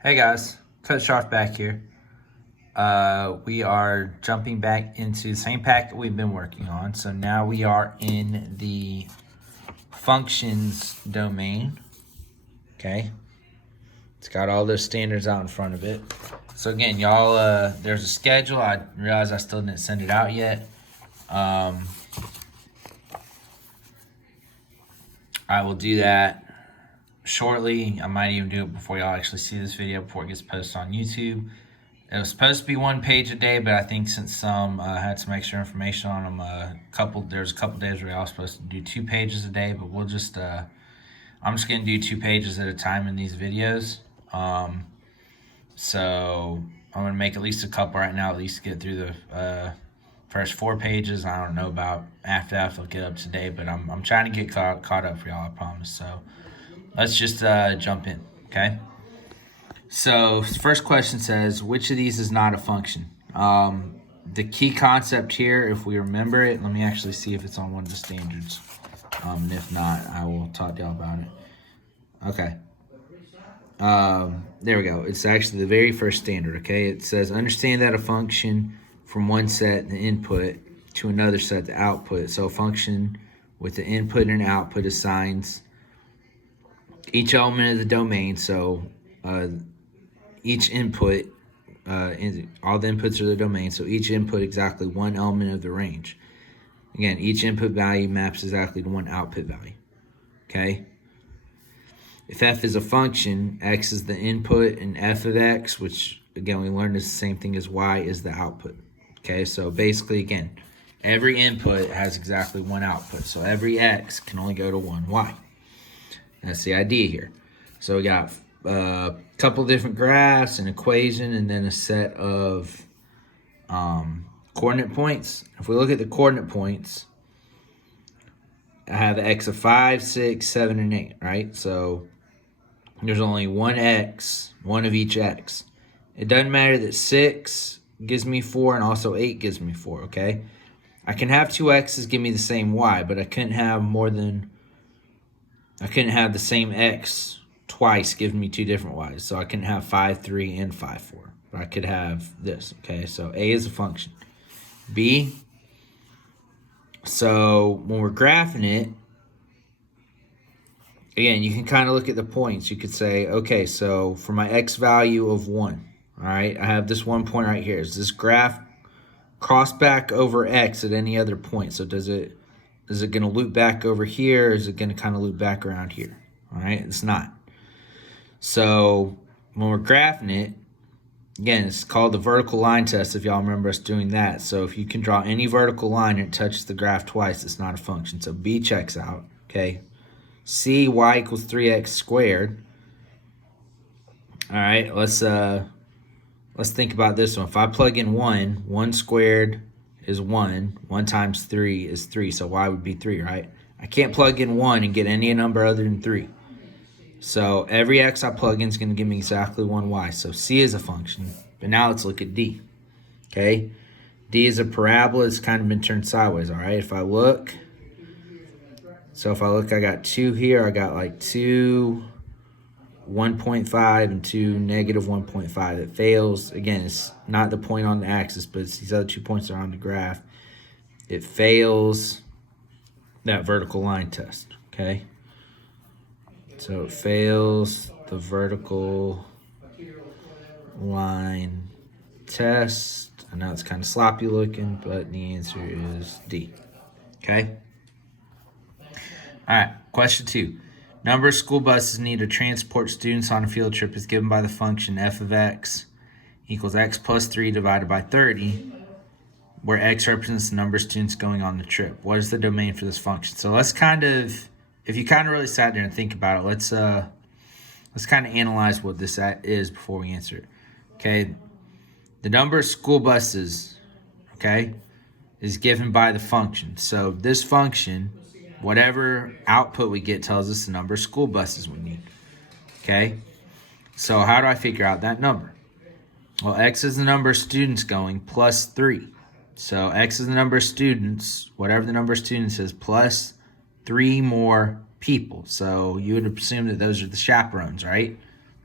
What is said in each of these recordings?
Hey guys, Coach Sharp back here. We are jumping back into the same packet we've been working on. So now we are in the functions domain. Okay. It's got all those standards out in front of it. So again, y'all, there's a schedule. I realize I still didn't send it out yet. I will do that shortly. I might even do it before y'all actually see this video, before it gets posted on YouTube. It was supposed to be one page a day, but I think since some had some extra information on them, there's a couple days where I was supposed to do 2 pages a day, but we'll just, I'm just going to do 2 pages at a time in these videos. So I'm going to make at least a couple right now, at least get through the first 4 pages. I don't know about after that if I'll get up to date, but I'm trying to get caught up for y'all, I promise. So let's just jump in, okay? So first question says, which of these is not a function? The key concept here, if we remember it, let me actually see if it's on one of the standards. And if not, I will talk to y'all about it. Okay. There we go. It's actually the very first standard, okay? It says, understand that a function from one set, the input, to another set, the output. So a function with the input and output assigns each element of the domain. So each input, all the inputs are the domain, so each input exactly one element of the range. Again, each input value maps exactly to one output value, okay? If f is a function, x is the input, and f of x, which, again, we learned is the same thing as y, is the output, okay? So basically, again, every input has exactly one output, so every x can only go to one y. That's the idea here. So we got a couple different graphs, an equation, and then a set of coordinate points. If we look at the coordinate points, I have x of 5, 6, 7, and 8, right? So there's only one x, one of each x. It doesn't matter that 6 gives me 4 and also 8 gives me 4, okay? I can have 2 x's give me the same y, but I couldn't have the same x twice giving me 2 different y's. So I couldn't have 5, 3, and 5, 4. But I could have this, okay? So A is a function. B, so when we're graphing it, again, you can kind of look at the points. You could say, okay, so for my x value of 1, all right, I have this one point right here. Is this graph cross back over x at any other point? So is it going to loop back over here, or is it going to kind of loop back around here? All right, it's not. So when we're graphing it, again, it's called the vertical line test, if y'all remember us doing that. So if you can draw any vertical line and it touches the graph twice, it's not a function. So B checks out, okay? C, y equals 3x squared. All right, let's think about this one. If I plug in 1 squared is 1. 1 times 3 is 3, so y would be 3, right? I can't plug in 1 and get any number other than 3. So every x I plug in is going to give me exactly 1 y. So C is a function. But now let's look at D. Okay? D is a parabola. It's kind of been turned sideways, all right? If I look, I got 2 here. I got like 2, 1.5, and 2, negative 1.5. It fails. Again, it's not the point on the axis, but it's these other 2 points that are on the graph. It fails that vertical line test, okay? So it fails the vertical line test. I know it's kind of sloppy looking, but the answer is D. Okay? All right, question 2. Number of school buses needed to transport students on a field trip is given by the function f of x equals x plus 3 divided by 30, where x represents the number of students going on the trip. What is the domain for this function? So let's kind of, if you kind of really sat there and think about it, let's kind of analyze what this is before we answer it. Okay, the number of school buses, okay, is given by the function. So this function, whatever output we get tells us the number of school buses we need. Okay, so how do I figure out that number? Well, x is the number of students going plus 3. So x is the number of students, whatever the number of students is, plus 3 more people. So you would assume that those are the chaperones, right?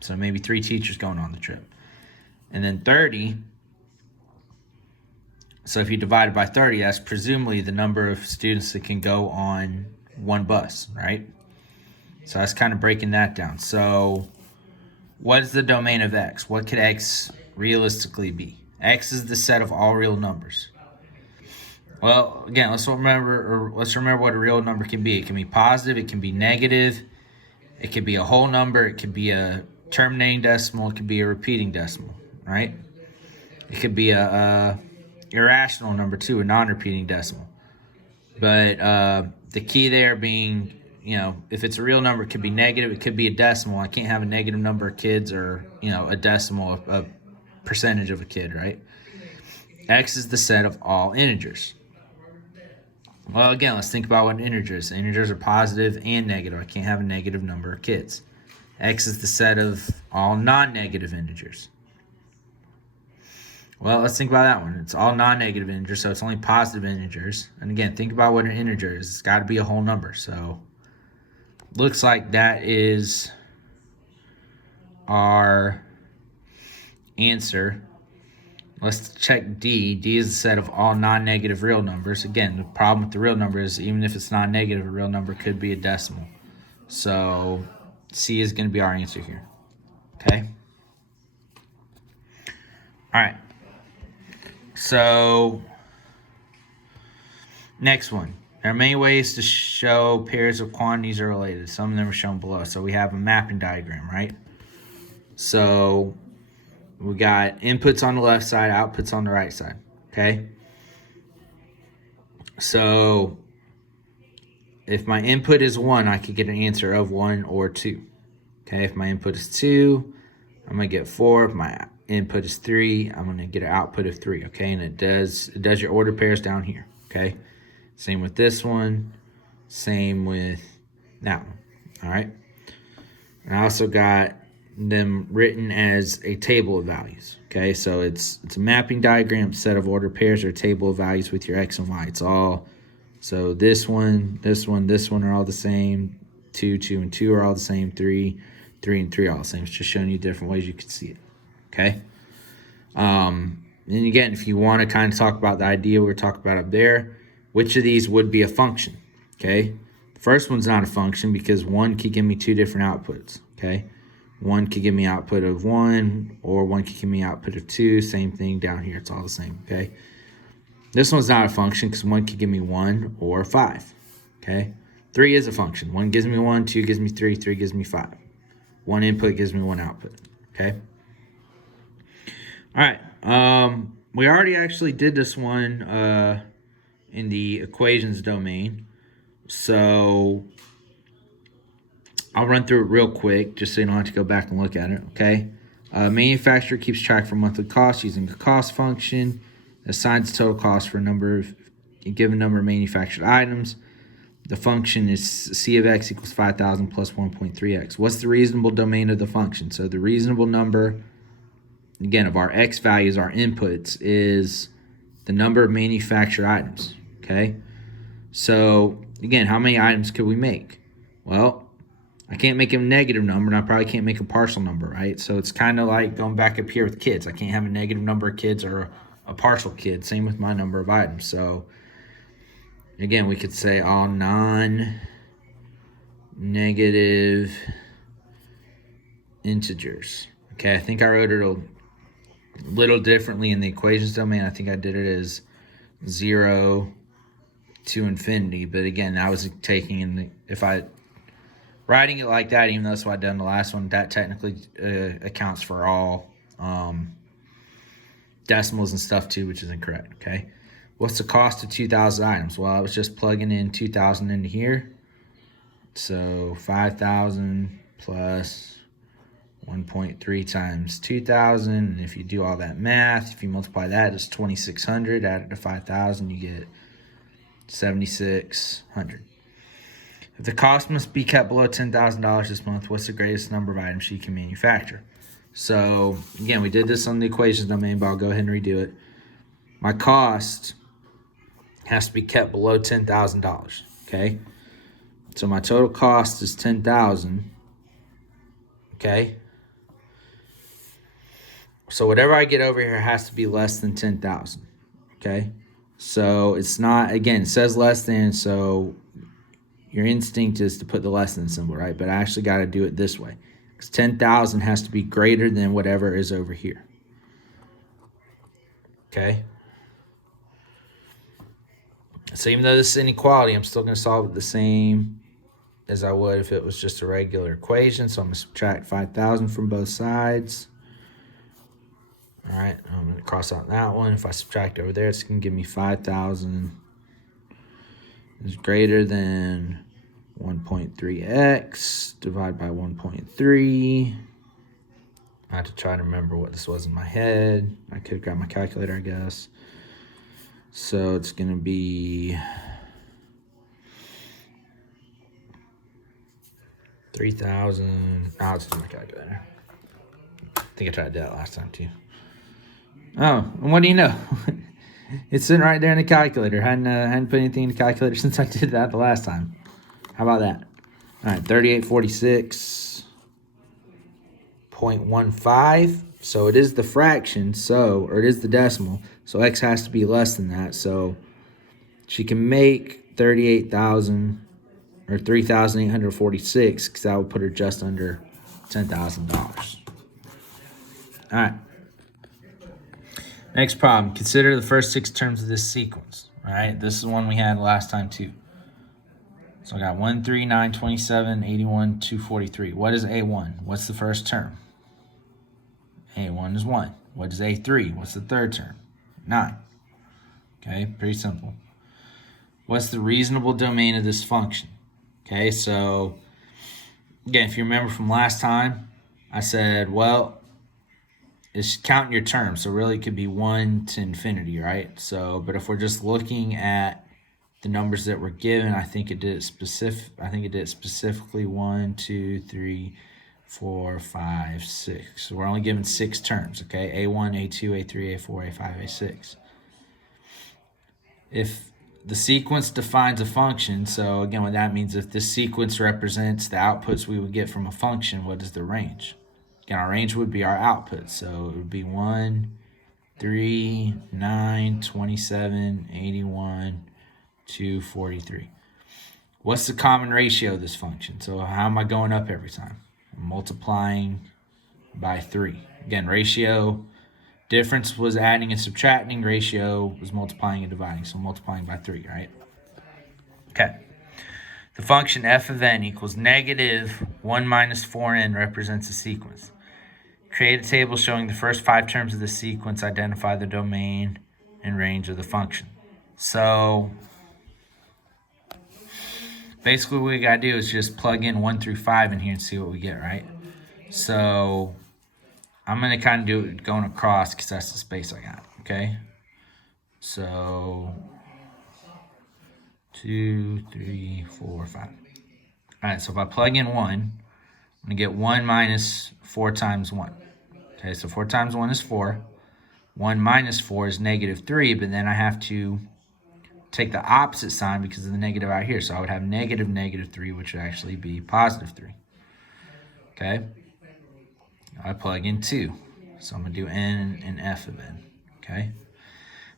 So maybe 3 teachers going on the trip. And then 30, so if you divide it by 30, that's presumably the number of students that can go on one bus, right? So that's kind of breaking that down. So what is the domain of x? What could x realistically be? X is the set of all real numbers. Well, again, let's remember what a real number can be. It can be positive, it can be negative, it could be a whole number, it could be a terminating decimal, it could be a repeating decimal, right? It could be a irrational number too, a non-repeating decimal. But the key there being, if it's a real number, it could be negative, it could be a decimal. I can't have a negative number of kids or, a decimal, a percentage of a kid, right? X is the set of all integers. Well, again, let's think about what an integer is. Integers are positive and negative. I can't have a negative number of kids. X is the set of all non-negative integers. Well, let's think about that one. It's all non-negative integers, so it's only positive integers. And again, think about what an integer is. It's got to be a whole number. So looks like that is our answer. Let's check D. D is the set of all non-negative real numbers. Again, the problem with the real number is even if it's non-negative, a real number could be a decimal. So C is going to be our answer here. Okay? All right. So next one. There are many ways to show pairs of quantities are related. Some of them are shown below. So we have a mapping diagram, right? So we got inputs on the left side, outputs on the right side, okay? So if my input is 1, I could get an answer of 1 or 2, okay? If my input is 2, I'm going to get 4. If my input is 3, I'm going to get an output of 3, okay? And it does your order pairs down here, okay? Same with this one, same with that one, all right? And I also got them written as a table of values, okay? So it's a mapping diagram, set of order pairs, or a table of values with your x and y. It's all, so this one are all the same. 2, 2, and 2 are all the same. 3, 3, and 3 are all the same. It's just showing you different ways you can see it, okay? And again, if you want to kind of talk about the idea we're talking about up there, which of these would be a function, okay? The first one's not a function because 1 could give me 2 different outputs, okay? 1 could give me output of 1, or 1 could give me output of 2. Same thing down here. It's all the same, okay? This one's not a function because 1 could give me 1 or 5, okay? 3 is a function. 1 gives me 1, 2 gives me 3, 3 gives me 5. 1 input gives me 1 output, okay? All right. We already actually did this one in the equations domain. So I'll run through it real quick just so you don't have to go back and look at it, okay? Manufacturer keeps track for monthly costs using a cost function, assigns the total cost for a given number of manufactured items. The function is C of x equals 5,000 plus 1.3x. What's the reasonable domain of the function? So the reasonable number, again, of our x values, our inputs, is the number of manufactured items, okay? So, again, how many items could we make? Well, I can't make a negative number, and I probably can't make a partial number, right? So it's kind of like going back up here with kids. I can't have a negative number of kids or a partial kid. Same with my number of items. So, again, we could say all non-negative integers. Okay, I think I wrote it a little differently in the equations domain. I think I did it as 0 to infinity. But again, I was taking in writing it like that, even though that's what I've done the last one, that technically accounts for all decimals and stuff too, which is incorrect, okay? What's the cost of 2,000 items? Well, I was just plugging in 2,000 into here. So 5,000 plus 1.3 times 2,000. And if you do all that math, if you multiply that, it's 2,600. Add it to 5,000, you get 7,600. If the cost must be kept below $10,000 this month, what's the greatest number of items you can manufacture? So, again, we did this on the equations domain, but I'll go ahead and redo it. My cost has to be kept below $10,000, okay? So my total cost is $10,000, okay? So whatever I get over here has to be less than 10,000. Okay? So it's not, again, it says less than, so your instinct is to put the less than symbol, right? But I actually got to do it this way, because 10,000 has to be greater than whatever is over here. Okay? So even though this is inequality, I'm still going to solve it the same as I would if it was just a regular equation. So I'm going to subtract 5,000 from both sides. All right, I'm going to cross out that one. If I subtract over there, it's going to give me 5,000 is greater than 1.3x divided by 1.3. I have to try to remember what this was in my head. I could grab my calculator, I guess. So it's going to be 3,000. I'll just do my calculator. I think I tried to do that last time too. Oh, and what do you know? It's sitting right there in the calculator. Hadn't put anything in the calculator since I did that the last time. How about that? All right, 3846.15. So it is the fraction, or it is the decimal. So x has to be less than that. So she can make 38,000 or 3,846, because that would put her just under $10,000. All right. Next problem. Consider the first 6 terms of this sequence. All right. This is one we had last time too. So I got 1, 3, 9, 27, 81, 243. What is A1? What's the first term? A1 is 1. What is A3? What's the third term? 9. Okay, pretty simple. What's the reasonable domain of this function? Okay, so again, if you remember from last time, I said, well, it's counting your terms. So really it could be 1 to infinity, right? So, but if we're just looking at the numbers that were given, I think it did it specifically 1, 2, 3, 4, 5, 6. So we're only given 6 terms, okay? A1, A2, A3, A4, A5, A6. If the sequence defines a function, so again, what that means, if this sequence represents the outputs we would get from a function, what is the range? Again, our range would be our output. So it would be 1, 3, 9, 27, 81, 243. What's the common ratio of this function? So how am I going up every time? I'm multiplying by 3. Again, ratio, difference was adding and subtracting. Ratio was multiplying and dividing. So multiplying by 3, right? Okay. The function f of n equals negative 1 minus 4n represents a sequence. Create a table showing the first 5 terms of the sequence. Identify the domain and range of the function. So basically what we got to do is just plug in 1 through 5 in here and see what we get, right? So I'm going to kind of do it going across because that's the space I got, okay? So 2, 3, 4, 5. All right, so if I plug in 1, I'm going to get 1 minus 4 times 1. Okay, so 4 times 1 is 4. 1 minus 4 is negative 3, but then I have to take the opposite sign because of the negative out here. So I would have negative 3, which would actually be positive 3. Okay? I plug in 2. So I'm going to do n and f of n. Okay?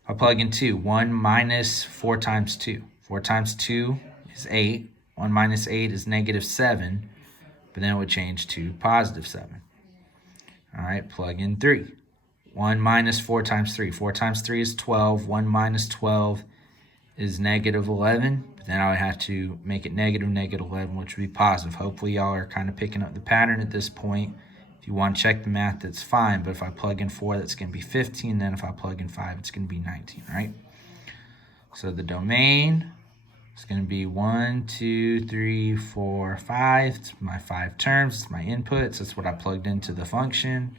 If I plug in 2, 1 minus 4 times 2. 4 times 2 is 8. 1 minus 8 is negative 7. But then it would change to positive 7. All right, plug in 3. 1 minus 4 times 3. 4 times 3 is 12. 1 minus 12 is negative 11. But then I would have to make it negative 11, which would be positive. Hopefully y'all are kind of picking up the pattern at this point. If you want to check the math, that's fine. But if I plug in 4, that's going to be 15. Then if I plug in 5, it's going to be 19, right? So the domain is going to be 1, 2, 3, 4, 5. It's my 5 terms. It's my inputs. That's what I plugged into the function.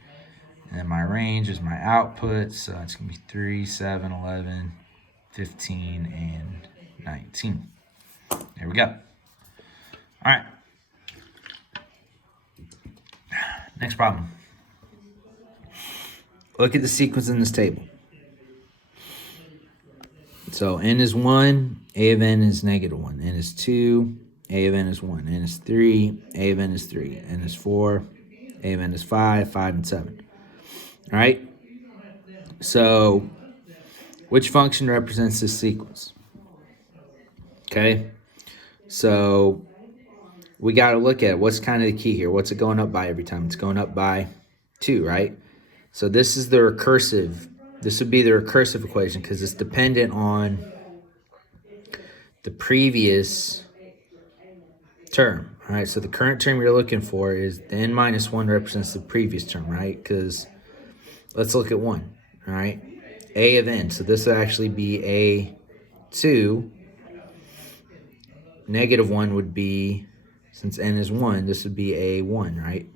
And then my range is my output. So it's going to be 3, 7, 11, 15, and 19. There we go. All right. Next problem. Look at the sequence in this table. So n is 1, a of n is negative 1. N is 2, a of n is 1. N is 3, a of n is 3. N is 4, a of n is 5, 5, and 7. All right. So which function represents this sequence? Okay. So we got to look at what's kind of the key here. What's it going up by every time? It's going up by 2, right? So this is the recursive. This would be the recursive equation because it's dependent on the previous term. All right, so the current term you're looking for is the n minus 1 represents the previous term, right? Because let's look at 1, all right? A of n, so this would actually be A2. Negative 1 would be, since n is 1, this would be A1, right?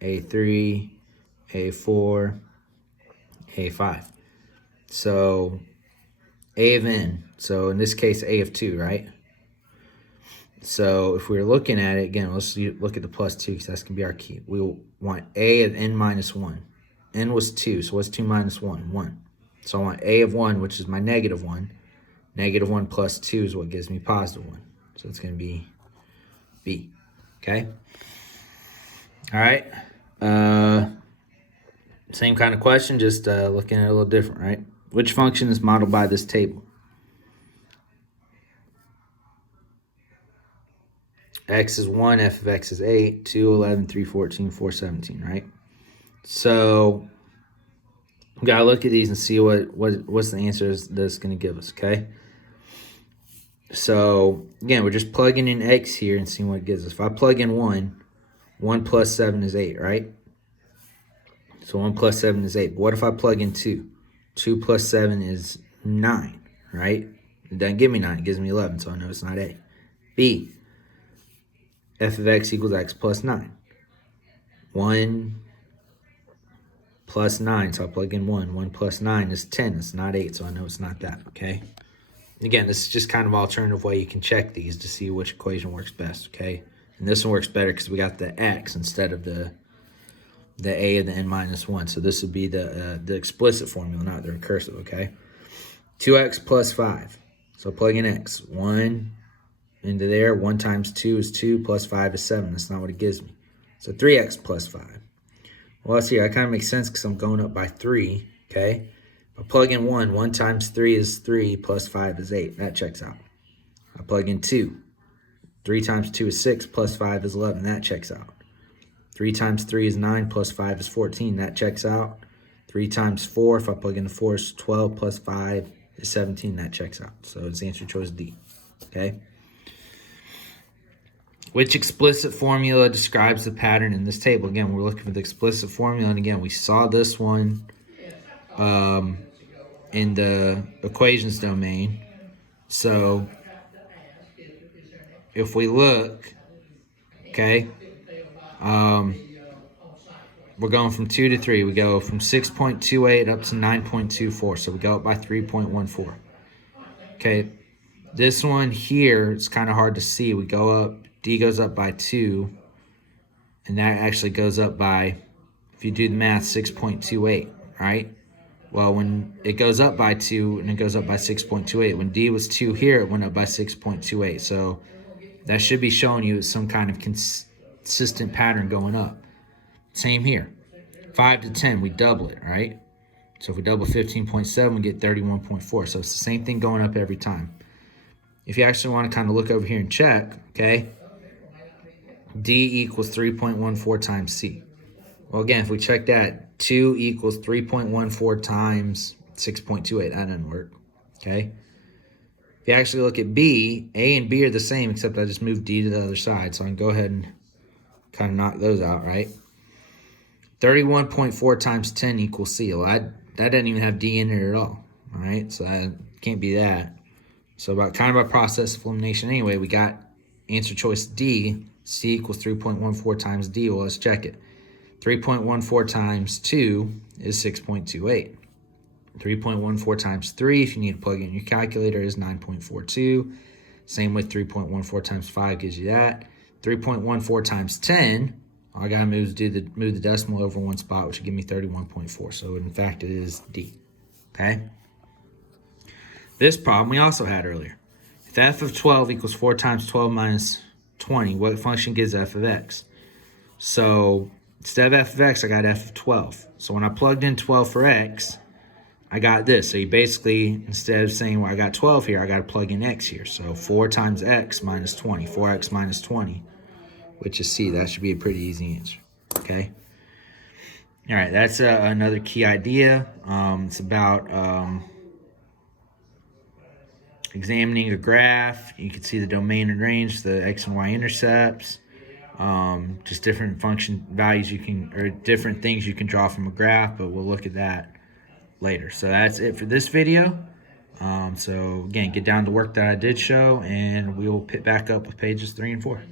A3, A4, A5. So A of n, so in this case A of 2, right? So if we're looking at it, again, let's look at the plus 2 because that's going to be our key. We want A of n minus 1. N was 2, so what's 2 minus 1? 1. So I want A of 1, which is my negative 1. Negative 1 plus 2 is what gives me positive 1. So it's going to be B. Okay? All right. Same kind of question, just looking at it a little different, right? Which function is modeled by this table? X is 1, f of x is 8, 2, 11, 3, 14, 4, 17, right? So we got to look at these and see what's the answer that's going to give us, okay? So again, we're just plugging in x here and seeing what it gives us. If I plug in 1, 1 plus 7 is 8, right? So 1 plus 7 is 8. But what if I plug in 2? 2 plus 7 is 9, right? It doesn't give me 9. It gives me 11, so I know it's not A. B, f of x equals x plus 9. 1 plus 9, so I'll plug in 1. 1 plus 9 is 10. It's not 8, so I know it's not that, okay? Again, this is just kind of an alternative way you can check these to see which equation works best, okay? And this one works better because we got the x instead of the a of the n minus 1. So this would be the explicit formula, not the recursive, okay? 2x plus 5. So plug in x. 1 into there. 1 times 2 is 2 plus 5 is 7. That's not what it gives me. So 3x plus 5. Well, let's see. That kind of makes sense because I'm going up by 3, okay? I plug in 1. 1 times 3 is 3 plus 5 is 8. That checks out. I plug in 2. 3 times 2 is 6 plus 5 is 11. That checks out. 3 times 3 is 9 plus 5 is 14. That checks out. 3 times 4, if I plug in the 4, is 12 plus 5 is 17. That checks out. So it's answer choice D. Okay? Which explicit formula describes the pattern in this table? Again, we're looking for the explicit formula. And again, we saw this one in the equations domain. So if we look, okay, we're going from 2 to 3. We go from 6.28 up to 9.24. So we go up by 3.14. Okay, this one here, it's kind of hard to see. We go up, D goes up by 2. And that actually goes up by, if you do the math, 6.28, right? Well, when it goes up by 2 and it goes up by 6.28, when D was 2 here, it went up by 6.28. So that should be showing you some kind of consistent pattern going up. Same here. 5 to 10, we double it, right? So if we double 15.7, we get 31.4. So it's the same thing going up every time. If you actually want to kind of look over here and check, okay, D equals 3.14 times C. Well, again, if we check that, 2 equals 3.14 times 6.28. That doesn't work, okay? If you actually look at B, A and B are the same, except I just moved D to the other side. So I can go ahead and kind of knock those out, right? 31.4 times 10 equals C. Well, that doesn't even have D in there at all right? So that can't be that. So by process of elimination anyway, we got answer choice D. C equals 3.14 times D. Well, let's check it. 3.14 times 2 is 6.28. 3.14 times 3, if you need to plug in your calculator, is 9.42. Same with 3.14 times 5 gives you that. 3.14 times 10, all I got to move is move the decimal over one spot, which will give me 31.4. So in fact, it is D. Okay? This problem we also had earlier. If f of 12 equals 4 times 12 minus 20, what function gives f of x? So instead of f of x, I got f of 12. So when I plugged in 12 for x, I got this. So you basically, instead of saying, well, I got 12 here, I got to plug in x here. So 4 times x minus 20, 4x minus 20, which is C. That should be a pretty easy answer, okay? All right, that's another key idea. It's about examining a graph. You can see the domain and range, the x and y intercepts, just different function values you can, or different things you can draw from a graph, but we'll look at that later. So that's it for this video. So again, get down to work that I did show, and we will pick back up with pages 3 and 4.